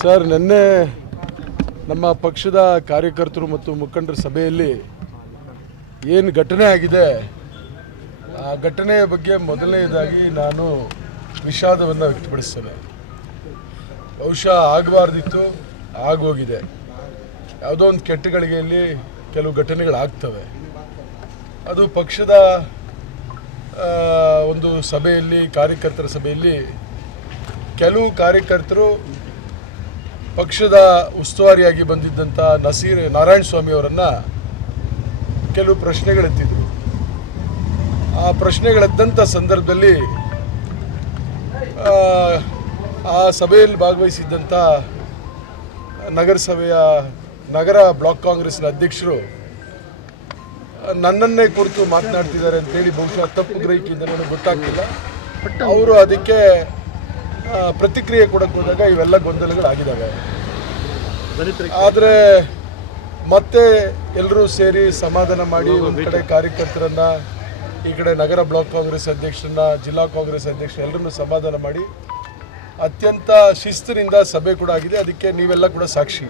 Sir, ನಿನ್ನೆ ನಮ್ಮ ಪಕ್ಷದ ಕಾರ್ಯಕರ್ತರು ಮತ್ತು ಮುಖಂಡರ ಸಭೆಯಲ್ಲಿ ಏನು ಘಟನೆ ಆಗಿದೆ ಆ ಘಟನೆಯ ಬಗ್ಗೆ ಮೊದಲನೇದಾಗಿ ನಾನು ವಿಷಾದವನ್ನು ವ್ಯಕ್ತಪಡಿಸ್ತೇನೆ. ಬಹುಶಃ ಆಗಬಾರ್ದಿತ್ತು, ಆಗೋಗಿದೆ. ಯಾವುದೋ ಒಂದು ಕೆಟ್ಟ ಗಳಿಗೆಯಲ್ಲಿ ಕೆಲವು ಘಟನೆಗಳಾಗ್ತವೆ. ಅದು ಪಕ್ಷದ ಒಂದು ಸಭೆಯಲ್ಲಿ, ಕಾರ್ಯಕರ್ತರ ಸಭೆಯಲ್ಲಿ ಕೆಲವು ಕಾರ್ಯಕರ್ತರು ಪಕ್ಷದ ಉಸ್ತುವಾರಿಯಾಗಿ ಬಂದಿದ್ದಂಥ ನಾರಾಯಣ ಸ್ವಾಮಿ ಅವರನ್ನು ಕೆಲವು ಪ್ರಶ್ನೆಗಳೆತ್ತಿದ್ರು. ಆ ಪ್ರಶ್ನೆಗಳೆದ್ದಂಥ ಸಂದರ್ಭದಲ್ಲಿ ಆ ಸಭೆಯಲ್ಲಿ ಭಾಗವಹಿಸಿದ್ದಂಥ ನಗರಸಭೆಯ ನಗರ ಬ್ಲಾಕ್ ಕಾಂಗ್ರೆಸ್ನ ಅಧ್ಯಕ್ಷರು ನನ್ನನ್ನೇ ಕುರಿತು ಮಾತನಾಡ್ತಿದ್ದಾರೆ ಅಂತೇಳಿ ಬಹುಶಃ ತಪ್ಪು ಗ್ರಹಿಕೆಯಿಂದ ನನಗೆ ಗೊತ್ತಾಗ್ತಿಲ್ಲ. ಅವರು ಅದಕ್ಕೆ ಪ್ರತಿಕ್ರಿಯೆ ಕೊಡಕ್ಕೆ ಹೋದಾಗ ಇವೆಲ್ಲ ಗೊಂದಲಗಳಾಗಿದ್ದಾವೆ. ಆದರೆ ಮತ್ತೆ ಎಲ್ಲರೂ ಸೇರಿ ಸಮಾಧಾನ ಮಾಡಿ ಒಂದು ಕಡೆ ಕಾರ್ಯಕರ್ತರನ್ನ, ಈ ಕಡೆ ನಗರ ಬ್ಲಾಕ್ ಕಾಂಗ್ರೆಸ್ ಅಧ್ಯಕ್ಷರನ್ನ, ಜಿಲ್ಲಾ ಕಾಂಗ್ರೆಸ್ ಅಧ್ಯಕ್ಷರನ್ನ ಎಲ್ಲರನ್ನೂ ಸಮಾಧಾನ ಮಾಡಿ ಅತ್ಯಂತ ಶಿಸ್ತಿನಿಂದ ಸಭೆ ಕೂಡ ಆಗಿದೆ. ಅದಕ್ಕೆ ನೀವೆಲ್ಲ ಕೂಡ ಸಾಕ್ಷಿ.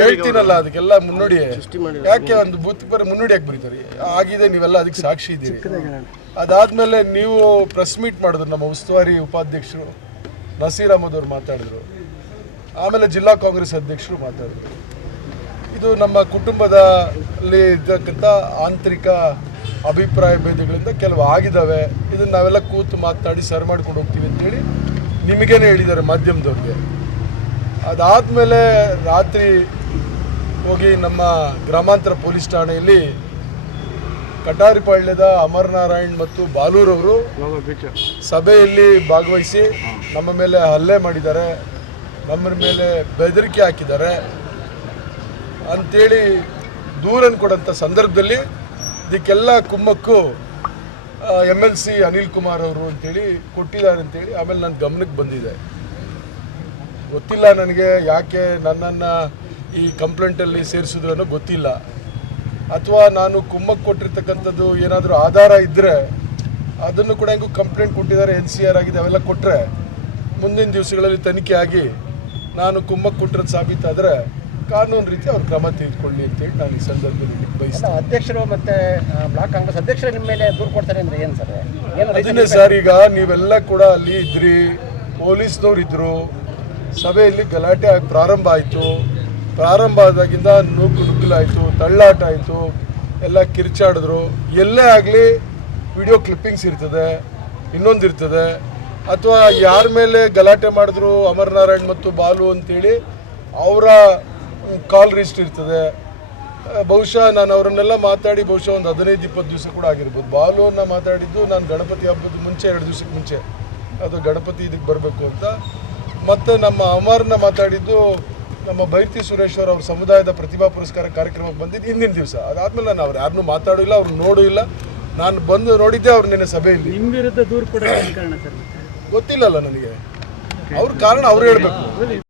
ಹೇಳ್ತೀನಲ್ಲ, ಅದಕ್ಕೆಲ್ಲ ಮುನ್ನೋಡಿ ಯಾಕೆ ಒಂದು ಬೂತ್ ಮುನ್ನೋಡಿ ಯಾಕೆ ಬರೀತಾರೆ ಆಗಿದೆ, ನೀವೆಲ್ಲ ಅದಕ್ಕೆ ಸಾಕ್ಷಿ ಇದ್ದೀರಿ. ಅದಾದಮೇಲೆ ನೀವು ಪ್ರೆಸ್ ಮೀಟ್ ಮಾಡಿದ್ರು, ನಮ್ಮ ಉಸ್ತುವಾರಿ ಉಪಾಧ್ಯಕ್ಷರು ನಸೀರ್ ಅಹಮದ್ ಅವರು ಮಾತಾಡಿದ್ರು, ಆಮೇಲೆ ಜಿಲ್ಲಾ ಕಾಂಗ್ರೆಸ್ ಅಧ್ಯಕ್ಷರು ಮಾತಾಡಿದ್ರು. ಇದು ನಮ್ಮ ಕುಟುಂಬದಲ್ಲಿ ಇರ್ತಕ್ಕಂಥ ಆಂತರಿಕ ಅಭಿಪ್ರಾಯ ಭೇದಗಳಿಂದ ಕೆಲವು ಆಗಿದ್ದಾವೆ. ಇದನ್ನು ನಾವೆಲ್ಲ ಕೂತು ಮಾತನಾಡಿ ಸರಿ ಮಾಡ್ಕೊಂಡು ಹೋಗ್ತೀವಿ ಅಂತೇಳಿ ನಿಮಗೇನೆ ಹೇಳಿದ್ದಾರೆ ಮಾಧ್ಯಮದವ್ರಿಗೆ. ಅದಾದಮೇಲೆ ರಾತ್ರಿ ಹೋಗಿ ನಮ್ಮ ಗ್ರಾಮಾಂತರ ಪೊಲೀಸ್ ಠಾಣೆಯಲ್ಲಿ ಕಟಾರಿಪಾಳ್ಯದ ಅಮರನಾರಾಯಣ್ ಮತ್ತು ಬಾಲೂರವರು ಸಭೆಯಲ್ಲಿ ಭಾಗವಹಿಸಿ ನಮ್ಮ ಮೇಲೆ ಹಲ್ಲೆ ಮಾಡಿದ್ದಾರೆ, ನಮ್ಮ ಮೇಲೆ ಬೆದರಿಕೆ ಹಾಕಿದ್ದಾರೆ ಅಂಥೇಳಿ ದೂರನ್ನು ಕೊಡೋಂಥ ಸಂದರ್ಭದಲ್ಲಿ ಇದಕ್ಕೆಲ್ಲ ಕುಮ್ಮಕ್ಕು MLC ಅನಿಲ್ ಕುಮಾರ್ ಅವರು ಅಂತೇಳಿ ಕೊಟ್ಟಿದ್ದಾರೆ ಅಂತೇಳಿ ಆಮೇಲೆ ನನ್ನ ಗಮನಕ್ಕೆ ಬಂದಿದೆ. ಗೊತ್ತಿಲ್ಲ ನನಗೆ ಯಾಕೆ ನನ್ನನ್ನು ಈ ಕಂಪ್ಲೇಂಟಲ್ಲಿ ಸೇರಿಸಿದ್ರು ಅನ್ನೋ ಗೊತ್ತಿಲ್ಲ. ಅಥವಾ ನಾನು ಕುಮ್ಮಕ್ಕು ಕೊಟ್ಟಿರ್ತಕ್ಕಂಥದ್ದು ಏನಾದರೂ ಆಧಾರ ಇದ್ದರೆ ಅದನ್ನು ಕೂಡ ಹೆಂಗೂ ಕಂಪ್ಲೇಂಟ್ ಕೊಟ್ಟಿದ್ದಾರೆ, NCR ಆಗಿದೆ, ಅವೆಲ್ಲ ಕೊಟ್ಟರೆ ಮುಂದಿನ ದಿವಸಗಳಲ್ಲಿ ತನಿಖೆ ಆಗಿ ನಾನು ಕುಮ್ಮಕ್ಕು ಕೊಟ್ಟಿರೋದು ಸಾಬೀತಾದರೆ ಕಾನೂನು ರೀತಿ ಅವ್ರು ಕ್ರಮ ತೆಗೆದುಕೊಳ್ಳಿ ಅಂತೇಳಿ ನಾನು ಈ ಸಂದರ್ಭದಲ್ಲಿ ಬಯಸ್ತೀನಿ. ಅಧ್ಯಕ್ಷರು ಮತ್ತು ಬ್ಲಾಕ್ ಕಾಂಗ್ರೆಸ್ ಅಧ್ಯಕ್ಷರು ನಿಮ್ಮ ಮೇಲೆ ದೂರು ಕೊಡ್ತಾರೆ ಅಂದರೆ ಏನು ಸರ್? ಅದನ್ನೇ ಸರ್, ಈಗ ನೀವೆಲ್ಲ ಕೂಡ ಅಲ್ಲಿ ಇದ್ರಿ, ಪೊಲೀಸ್ನವ್ರು ಇದ್ದರು, ಸಭೆಯಲ್ಲಿ ಗಲಾಟೆ ಪ್ರಾರಂಭ ಆಯಿತು. ಪ್ರಾರಂಭ ಆದಾಗಿಂದ ನುಗ್ಗಲಾಯಿತು, ತಳ್ಳಾಟ ಆಯಿತು, ಎಲ್ಲ ಕಿರ್ಚಾಡಿದ್ರು. ಎಲ್ಲೇ ಆಗಲಿ ವಿಡಿಯೋ ಕ್ಲಿಪ್ಪಿಂಗ್ಸ್ ಇರ್ತದೆ, ಇನ್ನೊಂದಿರ್ತದೆ. ಅಥವಾ ಯಾರ ಮೇಲೆ ಗಲಾಟೆ ಮಾಡಿದ್ರು ಅಮರನಾರಾಯಣ್ ಮತ್ತು ಬಾಲು ಅಂತೇಳಿ ಅವರ ಕಾಲ್ ರಿಜಿಸ್ಟರ್ ಇರ್ತದೆ. ಬಹುಶಃ ನಾನು ಅವರನ್ನೆಲ್ಲ ಮಾತಾಡಿ ಬಹುಶಃ ಒಂದು 15-20 ದಿವಸ ಕೂಡ ಆಗಿರ್ಬೋದು. ಬಾಲುವನ್ನು ಮಾತಾಡಿದ್ದು ನಾನು ಗಣಪತಿ ಹಬ್ಬದ ಮುಂಚೆ, 2 ದಿವಸಕ್ಕೆ ಮುಂಚೆ, ಅದು ಗಣಪತಿ ಇದಕ್ಕೆ ಬರಬೇಕು ಅಂತ. ಮತ್ತು ನಮ್ಮ ಅಮರನ್ನ ಮಾತಾಡಿದ್ದು ನಮ್ಮ ಬೈರ್ತಿ ಸುರೇಶ್ ಅವ್ರ ಸಮುದಾಯದ ಪ್ರತಿಭಾ ಪುರಸ್ಕಾರ ಕಾರ್ಯಕ್ರಮಕ್ಕೆ ಬಂದಿದ್ದು ಹಿಂದಿನ ದಿವಸ. ಅದಾದಮೇಲೆ ನಾನು ಅವ್ರು ಯಾರನ್ನೂ ಮಾತಾಡಿಲ್ಲ, ಅವ್ರು ನೋಡೂ ಇಲ್ಲ. ನಾನು ಬಂದು ನೋಡಿದ್ದೆ ಅವ್ರು ನಿನ್ನೆ ಸಭೆಯಲ್ಲಿ. ನಿಮ್ಮ ವಿರುದ್ಧ ದೂರು ಕೂಡ ಗೊತ್ತಿಲ್ಲಲ್ಲ ನನಗೆ. ಅವ್ರ ಕಾರಣ ಅವ್ರು ಹೇಳಬೇಕು.